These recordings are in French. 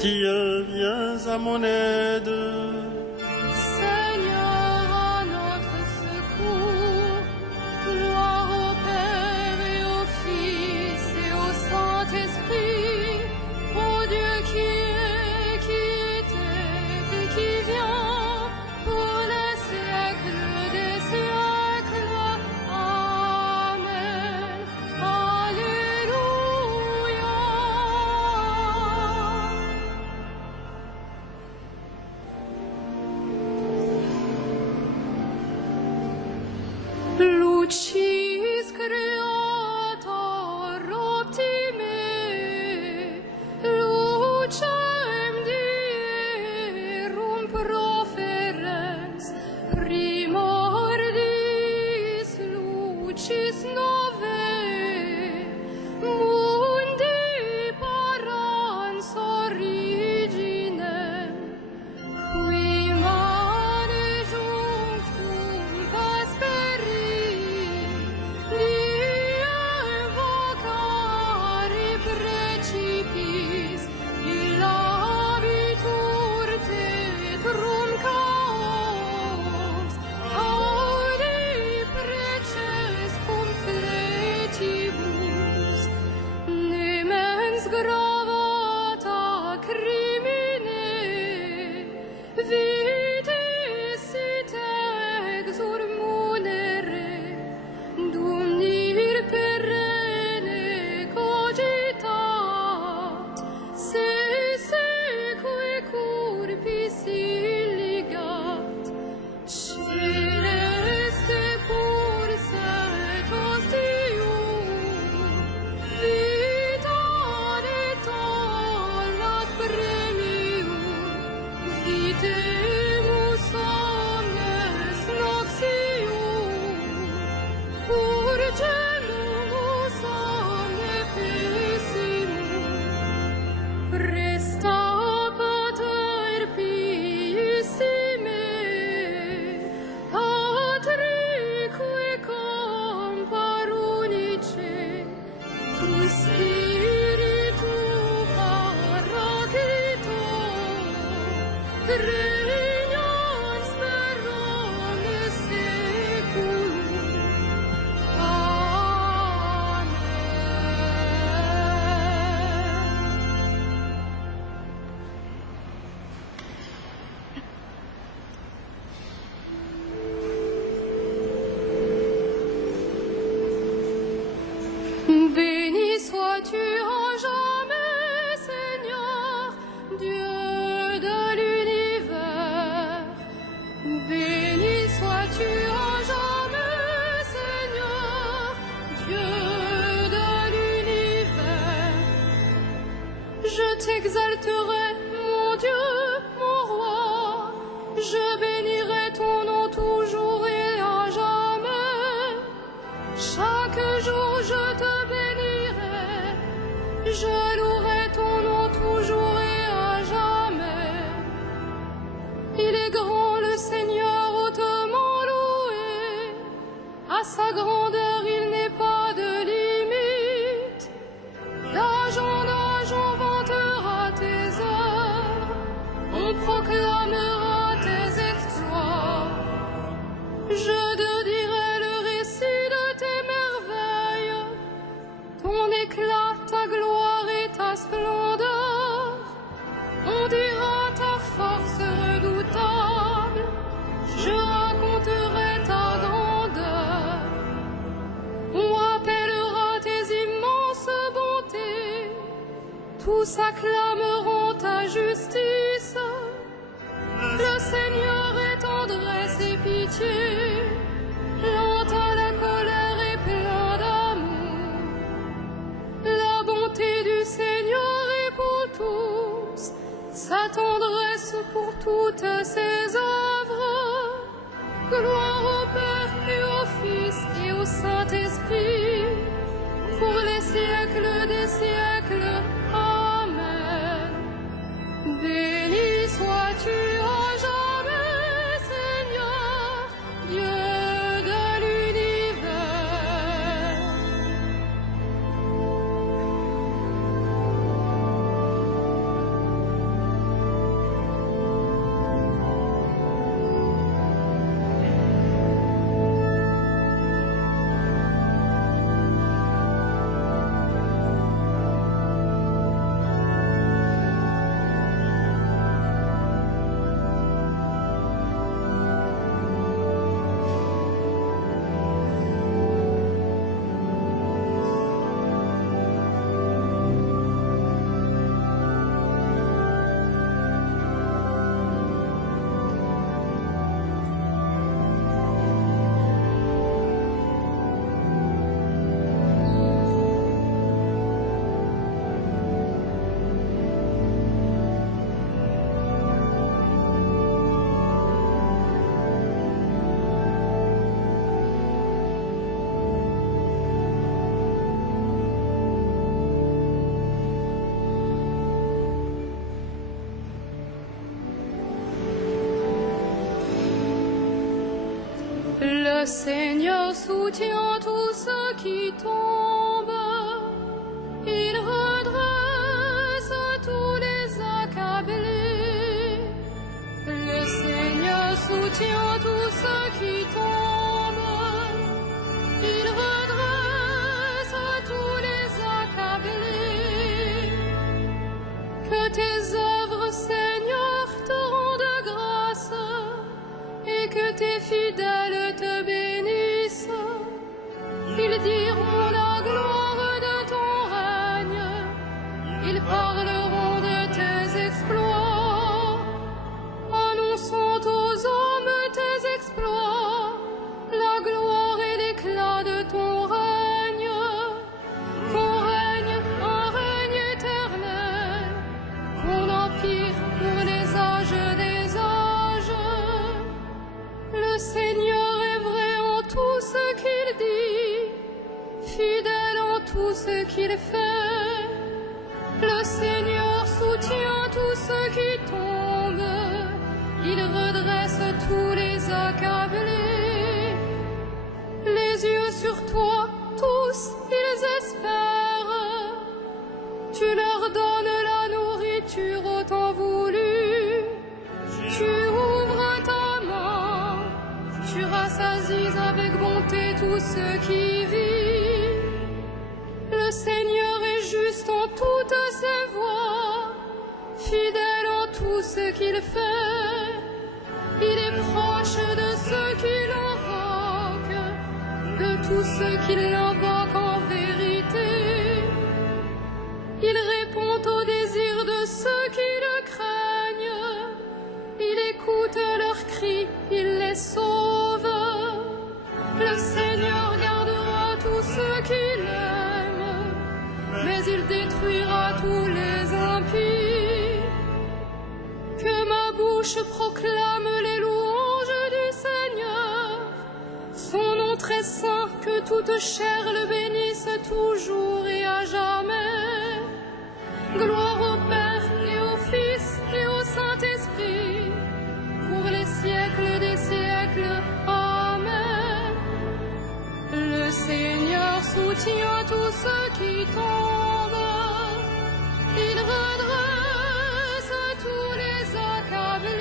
Dieu, viens à mon aide. Seigneur, à notre secours, gloire au Père et au Fils et au Saint-Esprit, au Dieu qui est, qui était et qui vient, pour les siècles des siècles. Amen. Alléluia. Lucis Creator optime, lucem dierum proferens, primordis lucis novae, mundi parans originem, qui mane junctum Vesperi, lia invocare precipis, illabitur tetrum caos, audi preces cum fletibus, nemens gravata crimine, vitis sit exur munere, dum nihil perenne cogitat, se seque curpis illigat, celeste pulset ostium, vita detallat premium, vitemus omnes noxium, purgemus omne pessimum. Presta pater piissime, patrique compar unice, cum spiritu paraclito, regnans per omnes saeculum. Amen. Béni sois-tu à jamais, Seigneur, Dieu de l'univers. Béni sois-tu à jamais, Seigneur, Dieu de l'univers. Je t'exalterai, mon Dieu, mon roi. Je bénirai ton nom toujours et à jamais. Chaque jour je te bénirai, je louerai ton nom toujours et à jamais. Il est grand le Seigneur hautement loué, à sa grandeur il n'est pas de limite. D'âge en âge on vantera tes œuvres, on proclamera tes exploits. Je te dirai le récit de tes merveilles, ton éclat, ta gloire et ta splendeur. On dira ta force redoutable, je raconterai ta grandeur. On appellera tes immenses bontés, tous acclameront ta justice. Le Seigneur est tendresse et pitié, lent à la colère et plein d'amour. La bonté du Seigneur est pour tous, sa tendresse pour toutes ses œuvres. Gloire au Père et au Fils et au Saint-Esprit, pour les siècles des siècles. Amen. Béni sois-tu à jamais, Seigneur, Dieu de l'univers. Le Seigneur soutient tous ceux qui tombent. Il redresse tous les accablés. Le Seigneur soutient tous ceux qui tombent. Il redresse tous les accablés. Que tes œuvres, Seigneur, te rendent grâce et que tes fidèles te bénissent. Ils diront la gloire de ton règne. Ils parleront de tes exploits. Annonçant aux hommes tes exploits, la gloire et l'éclat de ton règne. Ton règne, un règne éternel, ton empire pour les âges des âges. Le Seigneur est vrai en tout ce qu'il dit, fidèle en tout ce qu'il fait. Le Seigneur soutient tous ceux qui tombent. Il redresse tous les accablés. Les yeux sur toi, tous, ils espèrent. Tu leur donnes la nourriture au temps voulu. Tu ouvres ta main. Tu rassasies avec bonté tous ceux qui vivent. Le Seigneur est juste en toutes ses voies, fidèle en tout ce qu'il fait. Il est proche de ceux qui l'invoquent, de tous ceux qui l'invoquent en vérité. Il répond aux désirs de ceux qui le craignent. Il écoute leurs cris, il les sauve. Le Seigneur gardera tous ceux qui l'aiment, mais il détruira tous les impies. Que ma bouche proclame les louanges du Seigneur, son nom très saint, que toute chair le bénisse toujours et à jamais. Gloire au Père et au Fils et au Saint-Esprit, pour les siècles des siècles. Amen. Le Seigneur soutient tous ceux qui tombent. Il redresse tous les accablés.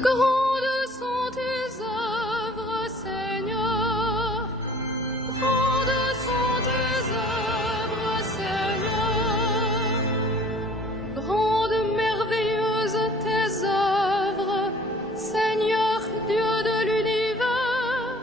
Grandes sont tes œuvres, Seigneur. Grandes sont tes œuvres, Seigneur. Grandes, merveilleuses tes œuvres, Seigneur, Dieu de l'univers.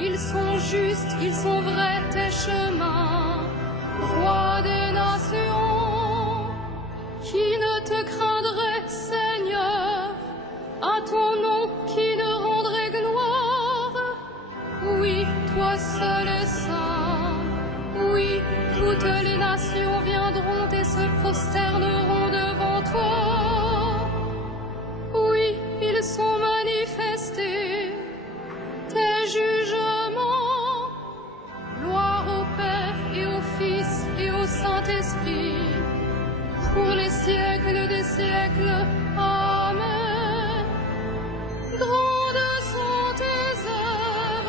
Ils sont justes, ils sont vrais tes chemins, Roi des nations. Qui ne te craindrait, Seigneur, à ton nom qui ne rendrait gloire? Oui, toi seul es saint. Oui, toutes les nations viendront et se prosterneront devant toi. Oui, ils sont manifestés, tes jugements. Gloire au Père et au Fils et au Saint-Esprit, pour les siècles des siècles. Amen. Grandes sont tes œuvres,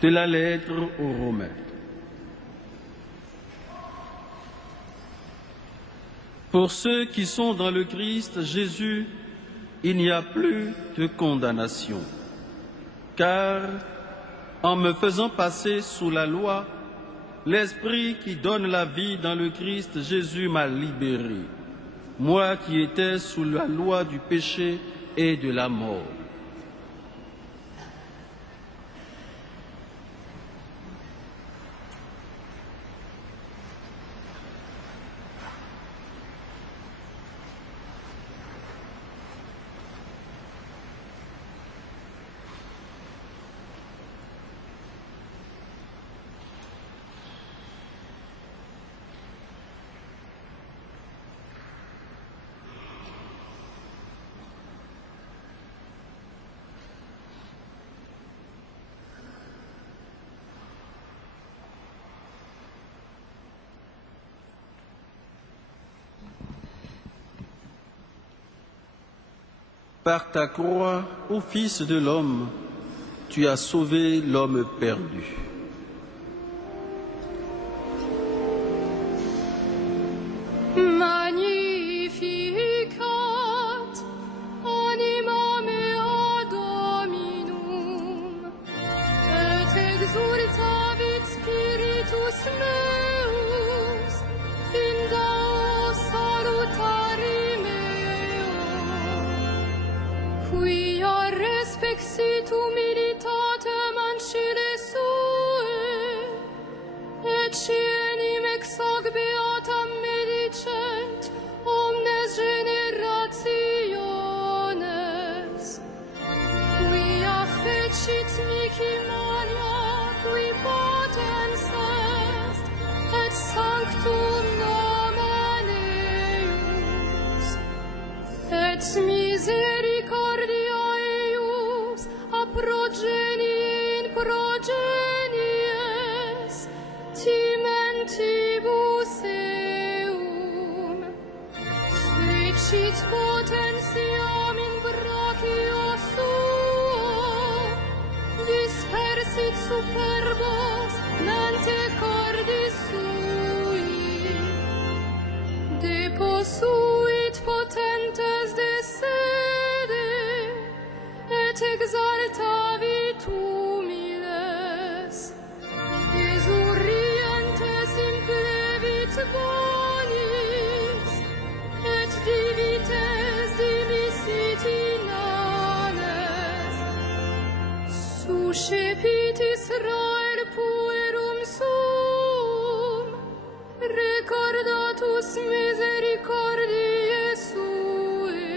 De la lettre aux Romains. Pour ceux qui sont dans le Christ Jésus, il n'y a plus de condamnation. Car, en me faisant passer sous la loi, l'Esprit qui donne la vie dans le Christ Jésus m'a libéré, moi qui étais sous la loi du péché et de la mort. Par ta croix, ô Fils de l'homme, tu as sauvé l'homme perdu. Magnificat anima mea Dominum, et exultavit spiritus meus in Deo salutari meo, quia respexit humilitatem ancile sue, et cienim ex hoc beatam medicent omnes generationes, quia fecit mihi mania, qui potens est, et sanctum nomen eius, et misericordia eius a progenie in progenies timentibus eum, fecit potentiam in brachio suo, dispersit superbos nante cordis sui, deposuit potentes de sede, et exaltavit humiles, exurientes implevit bonis, et divites dimisit inanes, suscepit Israel puerum sum, recordatus misericordiae sue,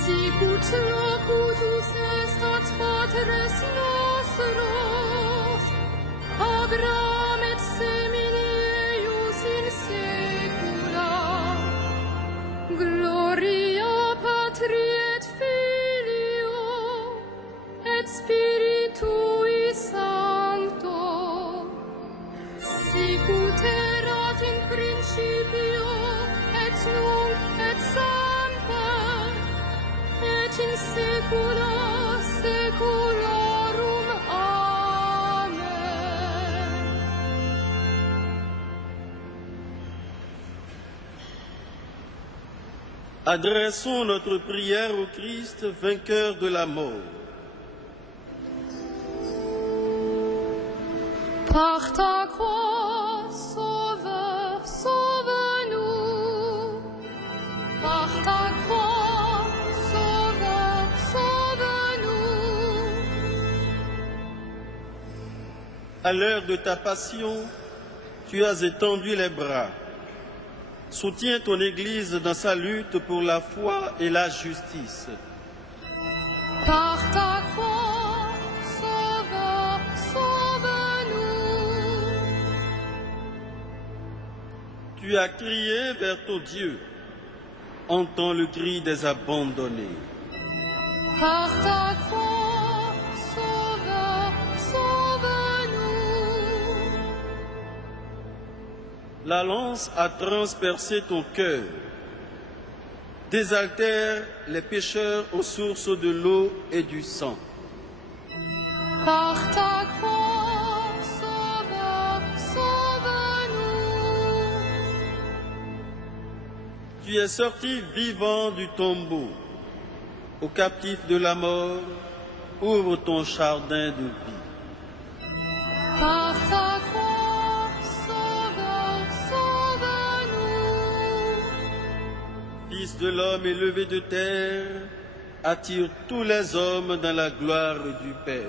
sicut locutus estat patres nostros, Abraham et semini eius in saecula, gloria Patri et Filio, et Spiritui Sancto, sicut erat in principio, et nunc et semper, et in saecula saeculorum. Amen. Adressons notre prière au Christ, vainqueur de la mort. Par ta croix, Sauveur, sauve-nous. Par ta croix, Sauveur, sauve-nous. À l'heure de ta passion, tu as étendu les bras. Soutiens ton Église dans sa lutte pour la foi et la justice. Par ta croix, Sauveur, sauve-nous. Tu as crié vers ton Dieu. Entends le cri des abandonnés. Par ta croix, Sauveur, sauve-nous. La lance a transpercé ton cœur. Désaltère les pécheurs aux sources de l'eau et du sang. Par ta croix, Sauveur, sauve-nous. Tu es sorti vivant du tombeau. Aux captifs de la mort, ouvre ton jardin de vie. Par ta croix, Sauveur, sauve-nous. Fils de l'homme élevé de terre, attire tous les hommes dans la gloire du Père.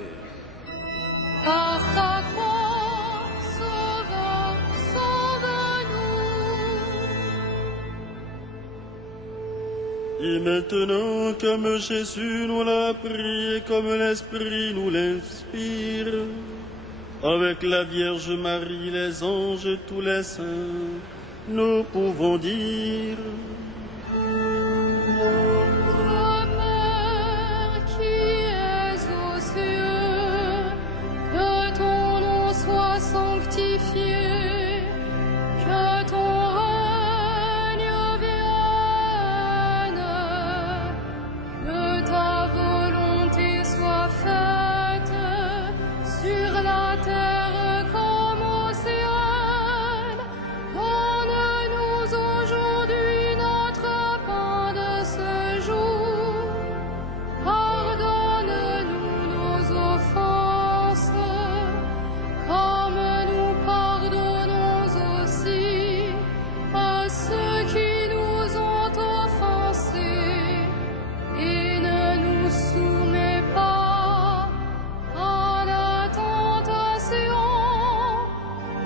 Par ta croix, Sauveur, sauve-nous. Et maintenant, comme Jésus nous l'a prié, comme l'Esprit nous l'inspire, avec la Vierge Marie, les anges et tous les saints, nous pouvons dire... Notre Père qui es aux cieux, que ton nom soit sanctifié, que ton règne vienne, que ta volonté soit faite sur la terre comme au ciel. Donne-nous aujourd'hui notre pain de ce jour. Pardonne-nous nos offenses, comme nous pardonnons aussi à ceux qui nous ont offensés. Et ne nous soumets pas à la tentation,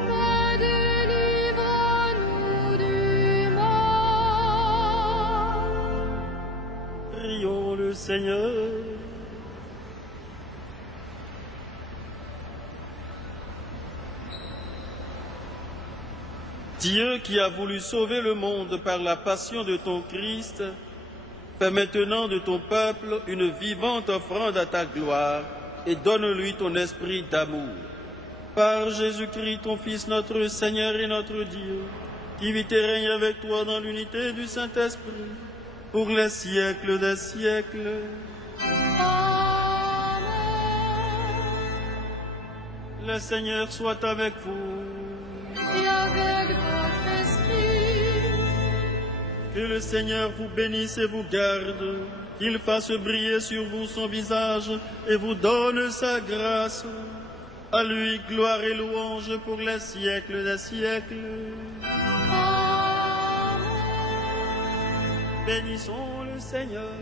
mais délivre-nous du mal. Prions le Seigneur. Dieu qui a voulu sauver le monde par la passion de ton Christ, fais maintenant de ton peuple une vivante offrande à ta gloire et donne-lui ton esprit d'amour. Par Jésus-Christ, ton Fils, notre Seigneur et notre Dieu, qui vit et règne avec toi dans l'unité du Saint-Esprit, pour les siècles des siècles. Amen. Le Seigneur soit avec vous. Et avec votre esprit, Que le Seigneur vous bénisse et vous garde, qu'il fasse briller sur vous son visage et vous donne sa grâce. À lui, gloire et louange pour les siècles des siècles. Amen. Bénissons le Seigneur.